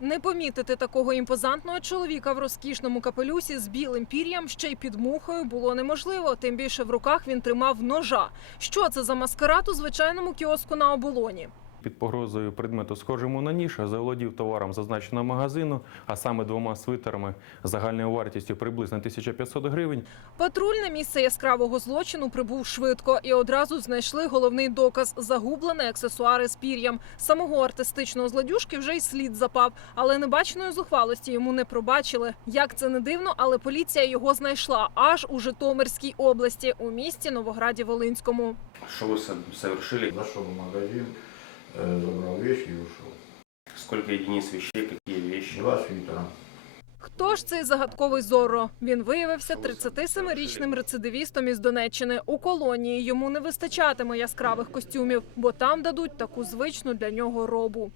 Не помітити такого імпозантного чоловіка в розкішному капелюсі з білим пір'ям ще й під мухою було неможливо. Тим більше в руках він тримав ножа. Що це за маскарад у звичайному кіоску на оболоні? Під погрозою предмету, схожому на ніж, заволодів товаром зазначеного магазину, а саме двома свитерами загальною вартістю приблизно 1500 гривень. Патруль на місце яскравого злочину прибув швидко і одразу знайшли головний доказ загублені аксесуари з пір'ям. Самого артистичного злодюжки вже й слід запав, але небаченої зухвалості йому не пробачили. Як це не дивно, але поліція його знайшла аж у Житомирській області, у місті Новограді Волинському. Что вы со- совершили? Зашел в магазин, забрал вещи и ушел. Сколько единиц вещей, какие вещи? Два свитера. Хто ж цей загадковий зоро? Він виявився 37-річним рецидивістом із Донеччини. У колонії йому не вистачатиме яскравих костюмів, бо там дадуть таку звичну для нього робу.